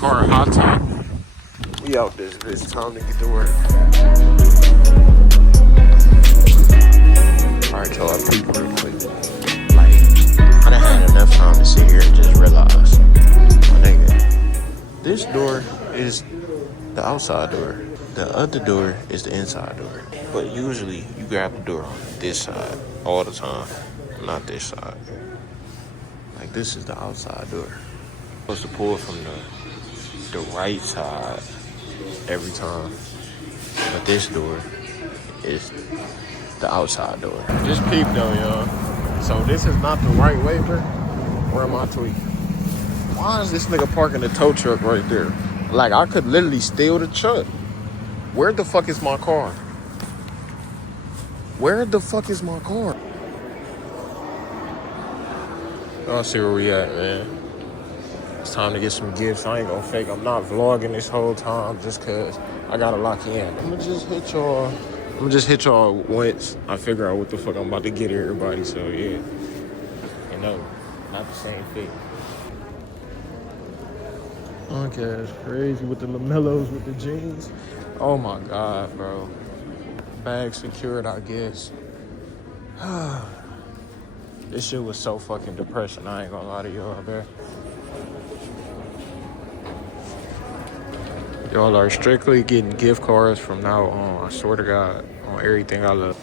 car hot top. We out this bitch. Time to get to work. Alright, y'all. I'll peep real quick. Like, I done had enough time to sit here and just realize, my nigga, this door is the outside door. The other door is the inside door. But usually, you grab the door on this side all the time, not this side. Like, this is the outside door. You're supposed to pull from the right side every time. But this door is the outside door. Just peep though, y'all. So this is not the right way, bro. Where am I tweaking? Why is this nigga parking the tow truck right there? Like, I could literally steal the truck. Where the fuck is my car? Where the fuck is my car? Y'all see where we at, man. It's time to get some gifts. I ain't gonna fake. I'm not vlogging this whole time just cause I gotta lock in. I'm gonna just hit y'all once I figure out what the fuck I'm about to get everybody. So yeah, you know, not the same thing. Okay, it's crazy with the lamellos with the jeans. Oh my god, bro. Bag secured, I guess. This shit was so fucking depressing. I ain't gonna lie to y'all, man. Y'all are strictly getting gift cards from now on. I swear to God, on everything I love.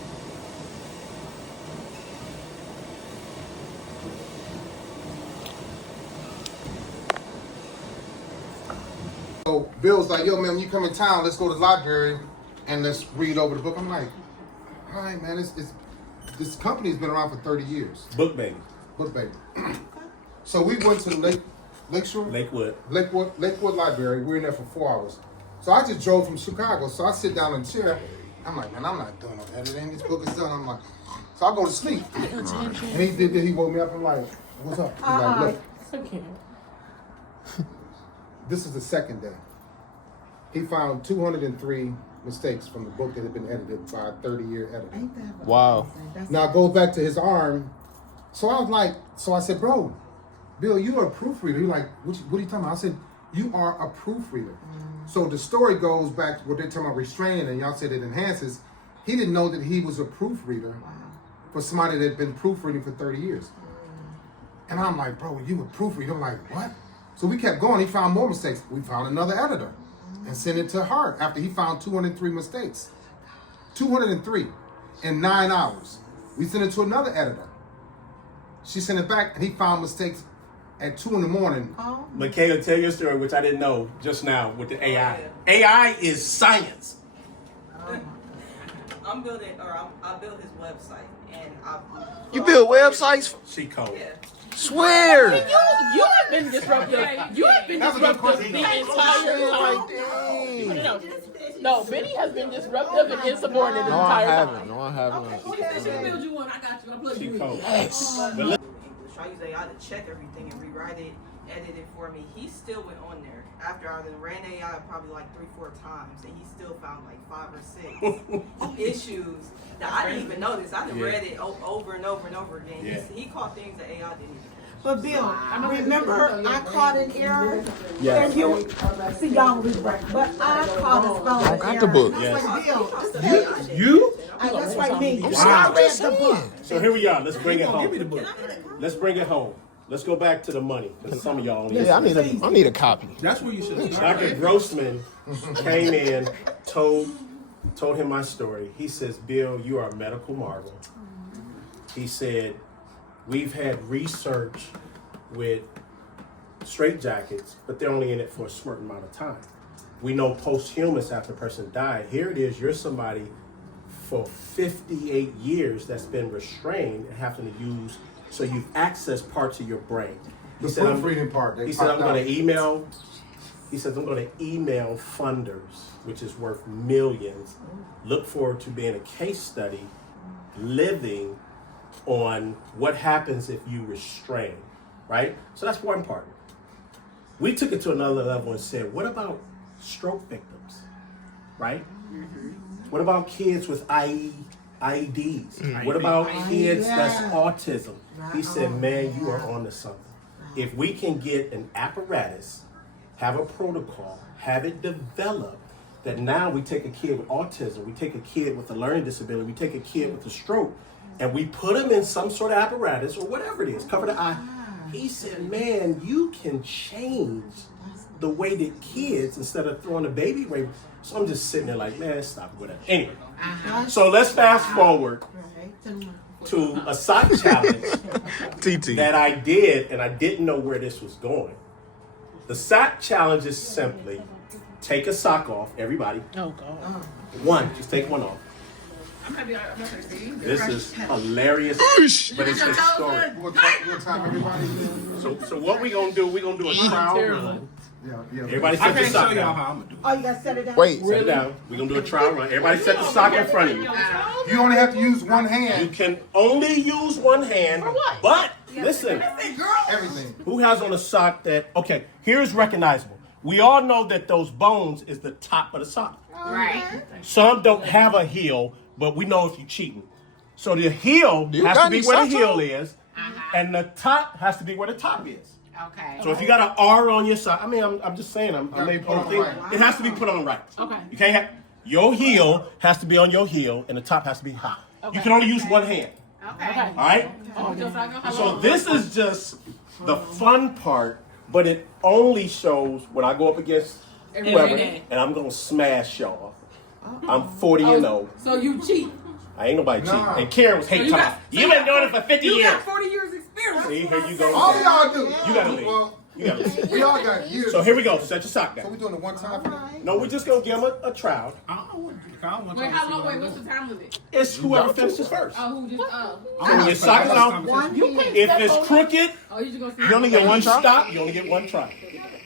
So Bill's like, yo, man, when you come in town, let's go to the library and let's read over the book. I'm like, all right, man, this company's been around for 30 years. Book baby. So we went to the Lakewood Library. We were in there for 4 hours. So I just drove from Chicago. So I sit down in the chair. I'm like, man, I'm not doing no editing. This book is done. I'm like, so I go to sleep. And he did that. He woke me up. I'm like, what's up? He's like, look. This is the second day. He found 203 mistakes from the book that had been edited by a 30-year editor. Wow. Now it goes back to his arm. So I was like, I said, bro, Bill, you are a proofreader. You're like, what are you talking about? I said, you are a proofreader. So the story goes back to what they're talking about restraining, and y'all said it enhances. He didn't know that he was a proofreader for somebody that had been proofreading for 30 years. And I'm like, bro, you a proofreader? I'm like, what? So we kept going. He found more mistakes. We found another editor and sent it to her after he found 203 mistakes. 203 in 9 hours. We sent it to another editor. She sent it back and he found mistakes at 2 in the morning. Michaela, tell your story, which I didn't know just now with the AI. AI is science. I built his website and You build websites? She code. Yeah. Swear. You have been disruptive. You have been disruptive the entire time. No, Benny has been disruptive and insubordinate the entire time. No, I haven't. She said she can build you one. I got you. I plug you in. Yes. English. I use AI to check everything and rewrite it, edit it for me. He still went on there after I ran AI probably like 3-4 times, and he still found like 5 or 6 issues that I didn't even notice. I done read it over and over and over again. Yeah. He caught things that AI didn't even. But Bill, remember I caught an error? Yeah. And you, see y'all was right, but I caught a spelling I error. got the book. Yes. Bill, You? that's right, me. I'm I read sorry. the book. So here we are. Let's bring it home. Let's bring it home. Let's go back to the money. Because some of y'all only Yeah, I need a copy. That's where you should start. Dr. Grossman came in, told him my story. He says, Bill, you are a medical marvel. He said, we've had research with straitjackets, but they're only in it for a certain amount of time. We know posthumous after a person died. Here it is, you're somebody for 58 years that's been restrained and having to use, so you've accessed parts of your brain. The proofreading part. He said, I'm going to email funders, which is worth millions. Look forward to being a case study, living on what happens if you restrain, right? So that's one part. We took it to another level and said, what about stroke victims, right? What about kids with IEDs? What about kids that's autism? He said, man, you are on to something. If we can get an apparatus have a protocol, have it developed, that now we take a kid with autism, we take a kid with a learning disability, we take a kid with a stroke, and we put them in some sort of apparatus or whatever it is, cover the eye. He said, man, you can change the way that kids, instead of throwing a baby rape. So I'm just sitting there like, man, stop it, whatever. Anyway, so let's fast forward to a sock challenge that I did, and I didn't know where this was going. The sock challenge is simply take a sock off, everybody. Oh, God. One, just take one off. This is hilarious, but it's historic. We'll time everybody. So what we gonna do? We gonna do a trial run. Yeah. Everybody set the sock down. Oh, you gotta set it down. Wait. Set it down. We gonna do a trial run. Everybody set the sock in front of you. You only have to use one You hand. can only use one hand. For what? But listen, Everything. who has on a sock that? Okay, here's recognizable. We all know that those bones is the top of the sock. Right. Some don't have a heel, but we know if you're cheating. So the heel You has got to be any where the socks heel on? is, and the top has to be where the top is. Okay. So if you got an R on your sock, I mean, I'm just saying, I may put on thing. Right. It has to be put on right. Okay. You can't have your heel has to be on your heel, and the top has to be high. You can only use one hand. Okay. All right. Oh, just like a So this is just the fun part, but it only shows when I go up against whoever, day. and I'm gonna smash y'all. I'm 40 and 0. So you cheat. I ain't nobody cheating. Nah. And Karen was hating. you got- You've been doing it for 50 years. 40 years experience. See, here you go. All y'all do. You gotta leave. Well, You gotta leave. we all got years. So here we go. Set your sock So down. we doing it one time for that? No, we're just gonna give them a trial. Wait, how long? Wait, what's the time limit? It's whoever finishes first. Oh, who just, So your sock is on. One hand. If it's crooked, oh, you just gonna see. You only get one try? stop. You only get one try.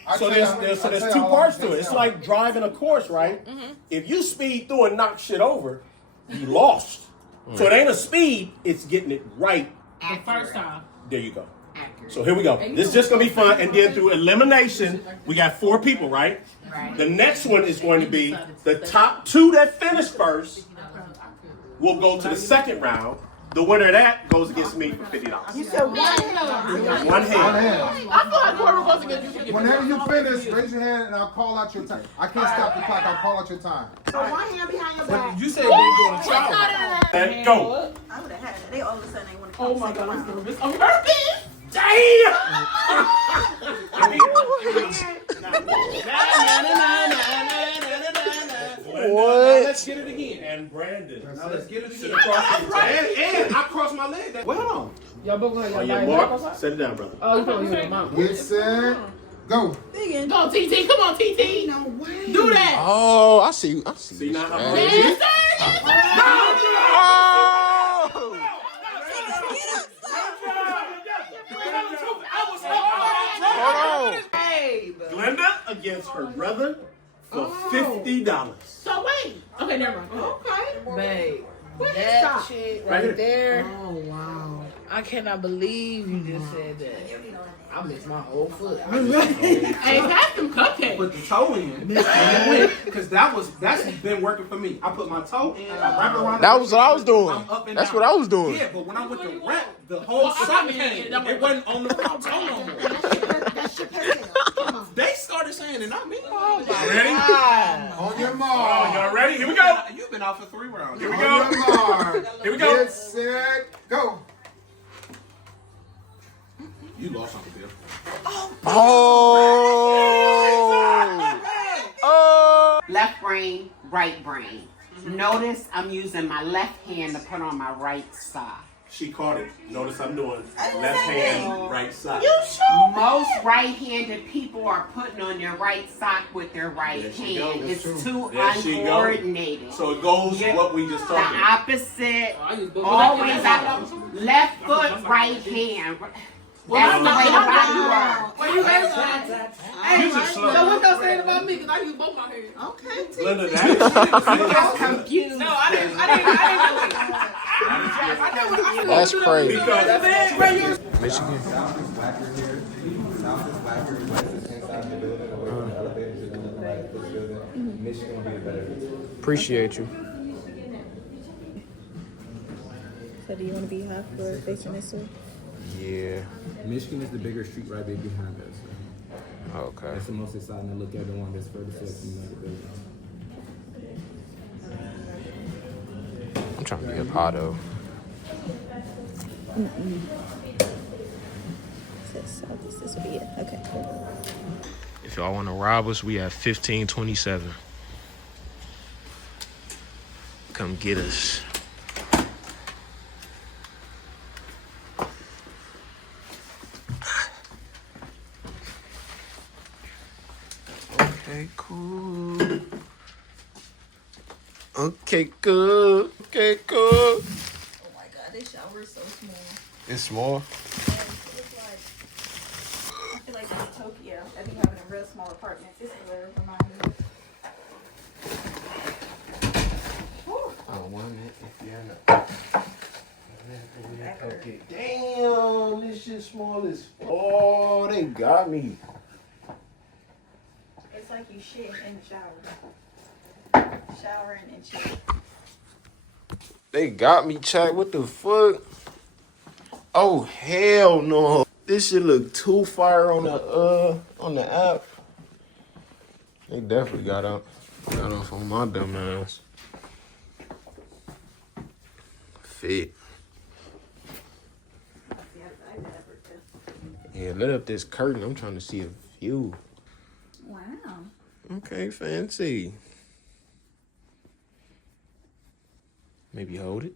I So tell there's you two how parts long to it. It's takes. like driving a course, right? If you speed through and knock shit over, you lost. So it ain't a speed, it's getting it right. The first time. There you go. So here we go. This is just gonna be fun, and then through elimination, we got 4 people, right? Right. The next one is going to be the top 2 that finish first will go to the second round. The winner of that goes against me for $50. You said one hand. One hand. I feel like whoever goes against you. Whenever you finish, raise your hand and I'll call out your time. I can't stop the clock. I'll call out your time. So one hand behind your back. You said they doing a trial. And go. I would have had it. They all of a sudden they want to Oh my God, I'm nervous. I'm nervous. What? Let's get it again. And Brandon. Now let's get it again. And And I crossed my leg. Well, hold on. Y'all both gonna on your mark, set it down, brother. Oh, you probably hear mom. Get set, go. Go, TT. Come on, TT. No way. Do that. Oh, I see. See now how Yes, sir. Yes, sir. Oh! Hold on. Glenda against her brother for $50. So wait. Okay, never mind. Okay. Babe, Where that stop? shit Right right there, Oh wow. I cannot believe you just said that. I missed my whole foot. Hey, pass them cupcakes. Put the toe in. Because that's been working for me. I put my toe in. I wrap it around. That was what I was doing. I'm up and That's down. what I was doing. Yeah, but when I went to wrap, the whole Well, I sock mean, came. that was- It wasn't on the toe no more. That's your pigtail. Come on. They started saying it, not me. Ready? On your Oh, mark. y'all ready? Here we go. You've been out for 3 rounds. Here we On go. your mark. Here we go. Get set, go. You lost something, Bill. Oh! Left brain, right brain. Notice I'm using my left hand to put on my right sock. She caught it. Notice I'm doing left hand, right side. Most right-handed people are putting on their right sock with their right There she go. hand. That's It's too There she go. uncoordinated. So it goes Yeah. what we just The talked about. opposite, I use both. always left foot, right hand. That's the way the body works. Wait, you guys? Hey, Use it slow. so what y'all saying about me? Because I use both my hands. Okay. Glenda, that I'm confused. No, I didn't know. That's crazy. because Michigan. Appreciate you. So do you want to be half or facing this way? Yeah. Michigan is the bigger street right behind us. Okay. That's the most exciting to look at the one that's further set from the building. I'm trying to be a Otto. This will be it. Okay. If y'all want to rob us, we have 1527. Come get us. Okay, cool. Okay, cool. Okay, cool. Oh my god, this shower is so small. It's small. I feel like it's Tokyo. I be having a real small apartment. This is where it reminds me. Oh, 1 minute if you're not. Okay. Damn, this shit small as fuck. Oh, they got me. It's like you shit in the shower. Showering and shit. They got me, chat. What the fuck? Oh, hell no. This shit look too fire on the app. They definitely got off on my dumb ass. Fit. Yeah, let up this curtain. I'm trying to see a view. Wow. Okay, fancy. Maybe hold it.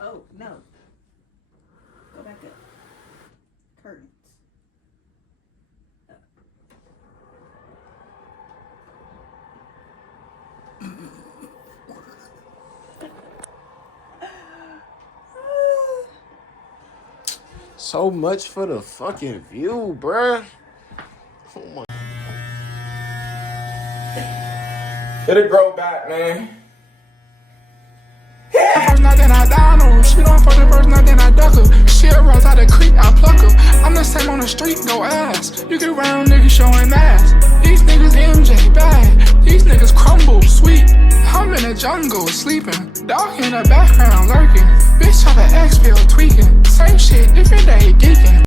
Oh, no. Go back up. Curtains. So much for the fucking view, bruh. Oh my. It'll grow back, man. First night then I down her. She don't fuck the first night then I duck her. She rise out the creek, I pluck her. I'm the same on the street, go ass. You get round niggas showing ass. These niggas MJ bad. These niggas crumble, sweet. I'm in the jungle, sleeping. Dog in the background lurking. Bitch have an X-Pill tweaking. Same shit, different day, geeking.